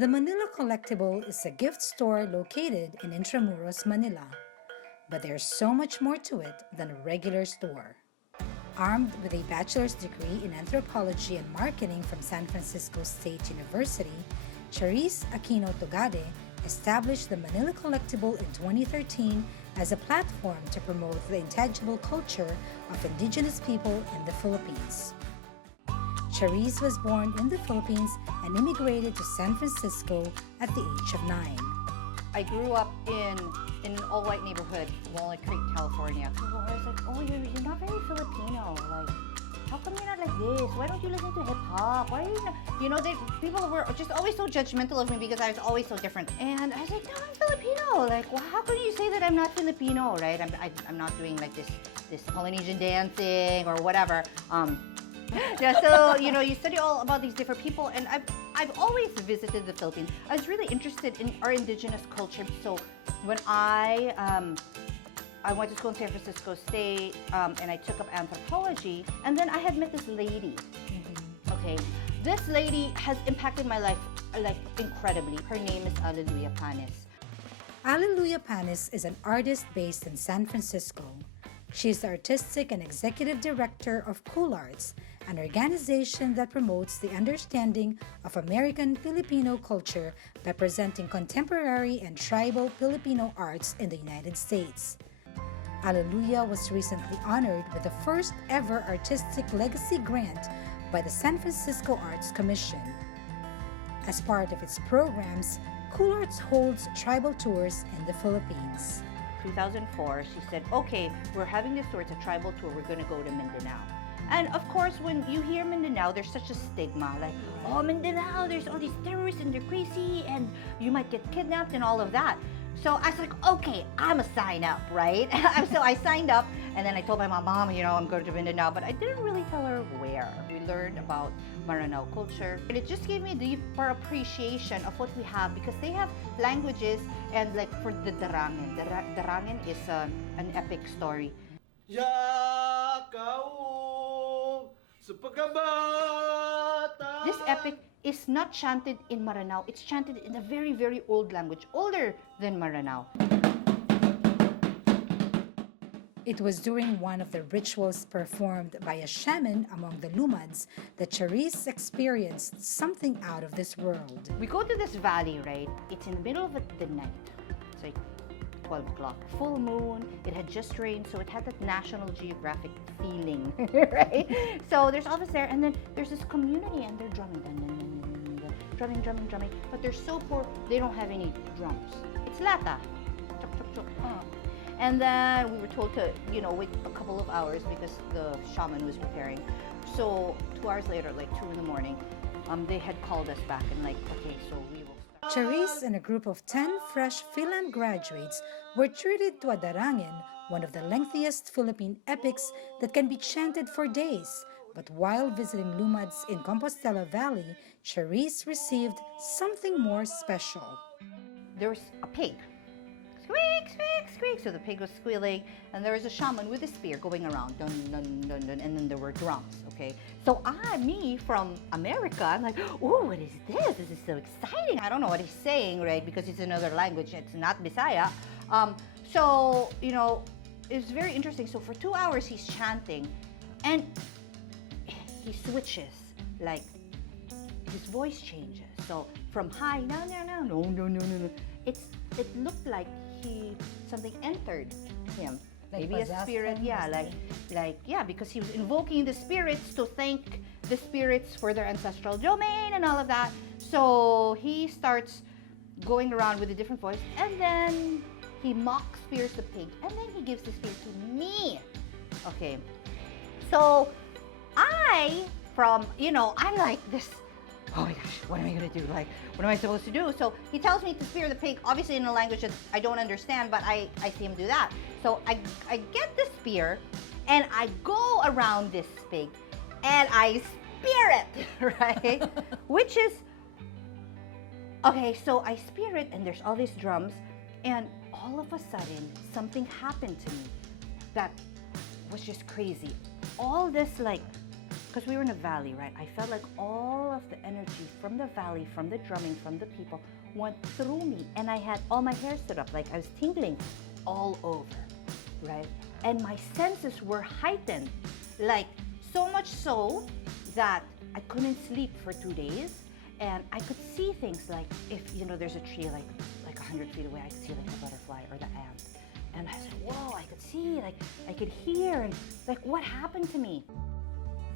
The Manila Collectible is a gift store located in Intramuros, Manila. But there's so much more to it than a regular store. Armed with a bachelor's degree in anthropology and marketing from San Francisco State University, Charisse Aquino Tugade established the Manila Collectible in 2013 as a platform to promote the intangible culture of indigenous people in the Philippines. Charisse was born in the Philippines and immigrated to San Francisco at the age of 9. I grew up in an all-white neighborhood, Walnut Creek, California. People were always like, oh, you're not very Filipino. Like, how come you're not like this? Why don't you listen to hip-hop? Why are you not? You know, people were just always so judgmental of me because I was always so different. And I was like, no, I'm Filipino. Like, well, how can you say that I'm not Filipino, right? I'm not doing like this Polynesian dancing or whatever. Yeah, so, you know, you study all about these different people, and I've always visited the Philippines. I was really interested in our indigenous culture. So when I went to school in San Francisco State, and I took up anthropology, and then I had met this lady. Okay, this lady has impacted my life like incredibly. Her name is Alleluia Panis. Alleluia Panis is an artist based in San Francisco. She is the artistic and executive director of Cool Arts, an organization that promotes the understanding of American Filipino culture by presenting contemporary and tribal Filipino arts in the United States. Alleluia was recently honored with the first ever Artistic Legacy Grant by the San Francisco Arts Commission. As part of its programs, Cool Arts holds tribal tours in the Philippines. 2004, she said, okay, we're having this tour, it's a tribal tour, we're gonna go to Mindanao. And of course, when you hear Mindanao, there's such a stigma, like, oh, Mindanao, there's all these terrorists and they're crazy and you might get kidnapped and all of that. So I was like, okay, I'm a sign up, right? So I signed up, and then I told my mom, you know, I'm going to Mindanao, but I didn't really tell her where. We learned about Maranao culture, and it just gave me a deeper appreciation of what we have, because they have languages, and like for the Darangen. Darangen is an epic story. This epic is not chanted in Maranao, it's chanted in a very, very old language, older than Maranao. It was during one of the rituals performed by a shaman among the Lumads that Charisse experienced something out of this world. We go to this valley, right? It's in the middle of the night. It's like 12 o'clock. Full moon, it had just rained, so it had that National Geographic feeling, right? So there's all this there, and then there's this community, and they're drumming, drumming, but they're so poor, they don't have any drums. It's lata. Chuk, chuk, chuk. And then we were told to, you know, wait a couple of hours because the shaman was preparing. So 2 hours later, like 2 in the morning, they had called us back and like, okay, so we will start. Charisse and a group of 10 fresh Philan graduates were treated to a Darangen, one of the lengthiest Philippine epics that can be chanted for days. But while visiting Lumads in Compostela Valley, Charisse received something more special. There was a pig. Squeak, squeak, squeak. So the pig was squealing, and there was a shaman with a spear going around, dun, dun, dun, dun, and then there were drums, okay? So me from America, I'm like, oh, what is this? This is so exciting. I don't know what he's saying, right? Because it's another language, it's not Bisaya. So, you know, it's very interesting. So for 2 hours, he's chanting, and he switches, like, his voice changes. So from high, no. It looked like something entered him. Like maybe a spirit, yeah, because he was invoking the spirits to thank the spirits for their ancestral domain and all of that. So he starts going around with a different voice, and then he mock spears the pig, and then he gives the spear to me. Okay, so I'm like this, oh my gosh, what am I gonna do? Like, what am I supposed to do? So he tells me to spear the pig, obviously in a language that I don't understand, but I see him do that. So I get the spear, and I go around this pig, and I spear it, right? Which is, okay, so I spear it, and there's all these drums, and all of a sudden, something happened to me that was just crazy. All this, like, because we were in a valley, right? I felt like all of the energy from the valley, from the drumming, from the people went through me, and I had all my hair stood up, like I was tingling all over, right? And my senses were heightened, like so much so that I couldn't sleep for 2 days, and I could see things like if there's a tree like 100 feet away, I could see like the butterfly or the ant, and I said, whoa, I could see, like I could hear, and like what happened to me?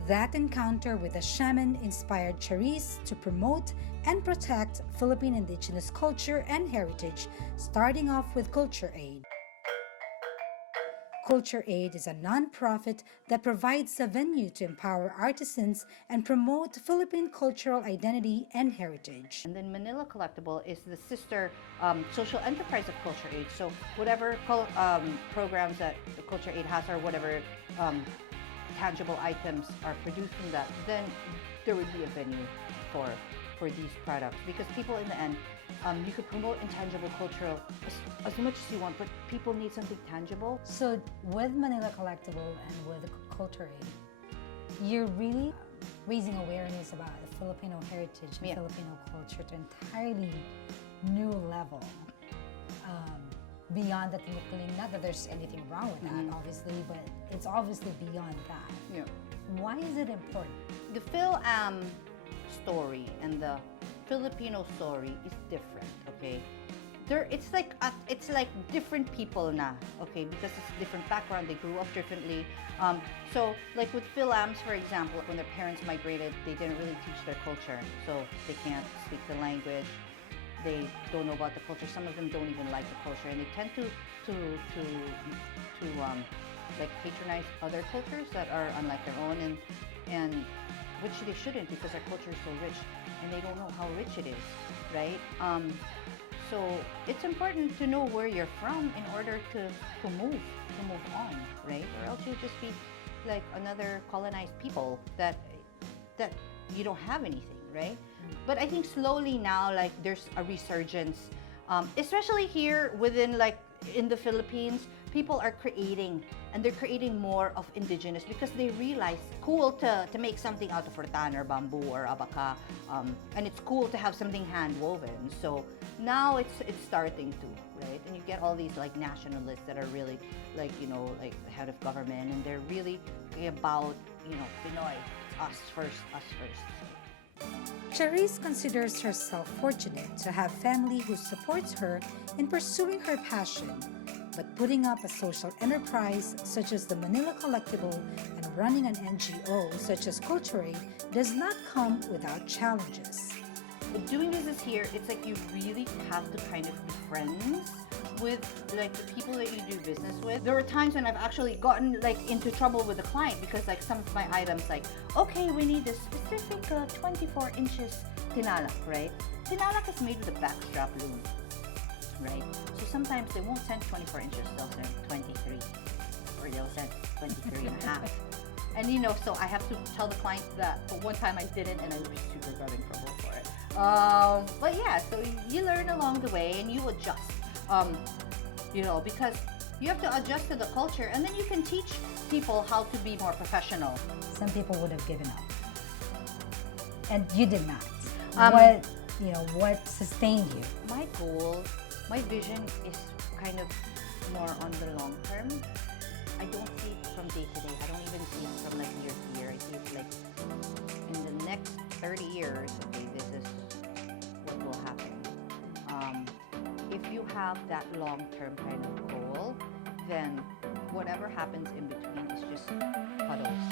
That encounter with a shaman inspired Charisse to promote and protect Philippine indigenous culture and heritage, starting off with Culture Aid. Culture Aid is a non-profit that provides a venue to empower artisans and promote Philippine cultural identity and heritage. And then Manila Collectible is the sister social enterprise of Culture Aid. So whatever programs that the Culture Aid has, or whatever tangible items are produced from that, then there would be a venue for these products, because people in the end, you could promote intangible cultural as much as you want, but people need something tangible. So with Manila Collectible and with Culture Aid, you're really raising awareness about the Filipino heritage and Filipino culture to an entirely new level. Beyond the tinikling, not that there's anything wrong with that, obviously, but it's obviously beyond that. Yeah. Why is it important? The story and the Filipino story is different, okay? It's like different people na, okay? Because it's different background, they grew up differently. So like with Philams, for example, when their parents migrated, they didn't really teach their culture, so they can't speak the language. They don't know about the culture. Some of them don't even like the culture, and they tend to like patronize other cultures that are unlike their own, and which they shouldn't, because our culture is so rich, and they don't know how rich it is, right? So it's important to know where you're from in order to move on, right? Or else you'll just be like another colonized people that you don't have anything, right? But I think slowly now, like there's a resurgence, especially here within, like in the Philippines, people are creating, and they're creating more of indigenous, because they realize cool to make something out of rattan or bamboo or abaca, and it's cool to have something hand woven. So now it's starting to, right? And you get all these like nationalists that are really like like the head of government, and they're really about Pinoy, us first. Charisse considers herself fortunate to have family who supports her in pursuing her passion, but putting up a social enterprise such as the Manila Collectible and running an NGO such as Culture Aid does not come without challenges. But doing business here, it's like you really have to kind of be friends with like the people that you do business with. There were times when I've actually gotten like into trouble with the client, because like some of my items, like, okay, we need a specific 24 inches tinalak, right? Tinalak is made with a backstrap loom, right? So sometimes they won't send 24 inches, they'll send 23, or they'll send 23 and a half. And so I have to tell the client that, but one time I didn't, and I super got in trouble for it. But yeah, so you learn along the way, and you adjust. Because you have to adjust to the culture, and then you can teach people how to be more professional. Some people would have given up, and you did not. What sustained you? My goal, my vision is kind of more on the long term. I don't see it from day to day. I don't even see it from like year to year. I see it like in the next 30 years, okay, this is what will happen. If you have that long-term kind of goal, then whatever happens in between is just puddles.